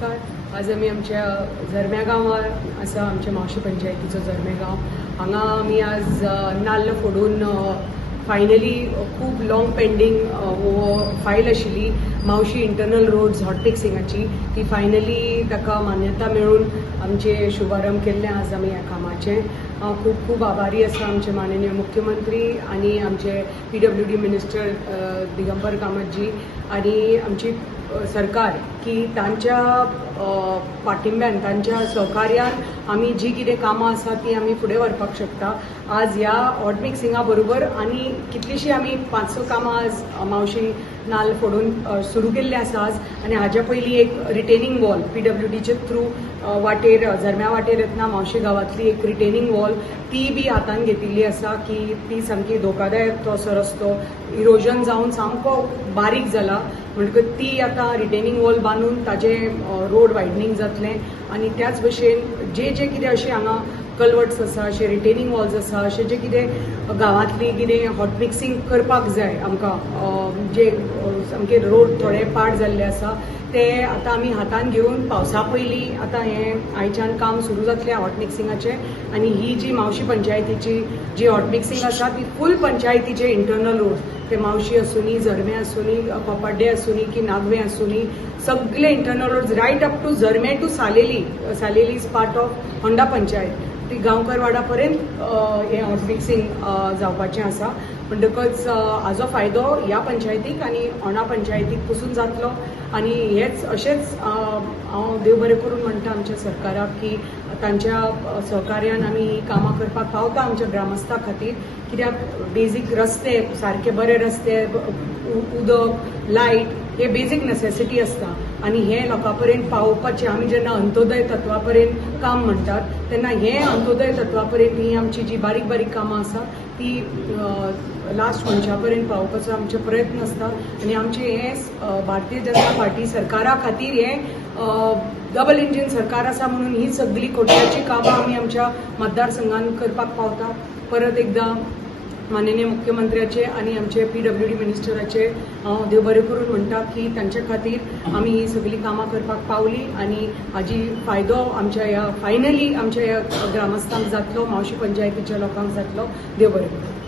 नमस्कार. आज आमी आमच्या झरम्या गांवांत आसा, आमच्या मावशी पंचायतीचो झरमे गांव. हांगा आमी आज नाल्ल फोडून फायनली खूब लॉंग पेंडींग फायल आशिल्ली मावशी इंटरनल रोड्स हॉट मिक्सिंगाची, ती फायनली ताका मान्यता मेळून आमचे शुभारंभ केल्ले आज आमी ह्या कामाचे. खूब खूब आभारी आसा आमचे माननीय मुख्यमंत्री आनी आमचे PWD मिनिस्टर दिगंबर कामतजी आनी आमची सरकार की तांच्या पाठिंब्यान तांच्या सहकार्यान आमी जी कितें कामां आसा ती आमी फुडें व्हरपाक शकता. आज ह्या हॉट मिक्सिंगा बरोबर आनी कितलीशीं आमी 5-6 कामां आज मावशी नाल्ल फोडून सुरू केल्ले आसा आज. आनी हाज्या पयलीं एक रिटेनिंग वॉल PWDचे थ्रू वाटेर झरम्या वाटेर येतना मावशी गांवांतली एक रिटेनिंग वॉल ती बी हातान घेतिल्ली आसा की ती सामकी धोकादायक तो असो रस्तो इरोजन जावन सामको बारीक जाला. म्हणटकच ती आतां रिटेनिंग वॉल बांदून ताजे रोड वायडनींग जातलें आनी त्याच भशेन जे कितें अशें हांगा कल्वर्ट्स आसा, अशे रिटेनिंग वॉल्स आसा, अशें जे कितें गांवांतली कितें हॉट मिक्सिंग करपाक जाय आमकां, जे सामके रोड थोडे पाड जाल्ले आसा ते आतां आमी हातान घेवन पावसा पयलीं आतां हें आयच्यान काम सुरू जातलें हॉट मिक्सिंगाचें. आनी ही जी मावशी पंचायतीची जी हॉट मिक्सिंग आसा ती फूल पंचायतीचे इंटरनल रोड, ते मावशी आसूनी, झरमे आसूनी, कोपाड्डे आसूनी की नागवे आसूनी, सगळे internal roads right up to Zarme to Saleli. Saleli is part of Honda panchayat. ती गांवकर वाडा पर्यंत हें हॉट मिक्सिंग जावपाचें आसा. म्हणटकच हाजो फायदो ह्या पंचायतीक आनी होंडा पंचायतीक पसून जातलो. आनी हेच अशेंच हांव देव बरें करून म्हणटा आमच्या सरकाराक की तांच्या सहकार्यान आमी ही कामां करपाक पावता आमच्या ग्रामस्थां खातीर. कित्याक बेजीक रस्ते, सारके बरे रस्ते, उदक, लायट हे बेजीक नेसेसिटी आसता आनी हे लोकां पर्यंत पावोवपाचें. आमी जेन्ना अंत्योदय तत्वा पर्यंत काम म्हणटात तेन्ना हे अंत्योदय तत्वा पर्यंत ही आमची जी बारीक बारीक कामां आसा ती लास्ट मनशा पर्यंत पावोवपाचो आमचे प्रयत्न आसता. आनी आमचे हे भारतीय जनता पार्टी सरकारा खातीर हे डबल इंजीन सरकार आसा म्हणून ही सगळी कोट्याची कामां आमी आमच्या मतदारसंघान करपाक पावता. परत एकदां माननीय मुख्यमंत्र्याचे आनी आमचे PWD मिनिस्टराचे हांव देव बरें करून म्हणटा की तांचे खातीर आमी ही सगळी कामां करपाक पावली आनी हाजी फायदो आमच्या ह्या फायनली आमच्या ह्या ग्रामस्थांक जातलो, मावशी पंचायतीच्या लोकांक जातलो. देव बरें करूं.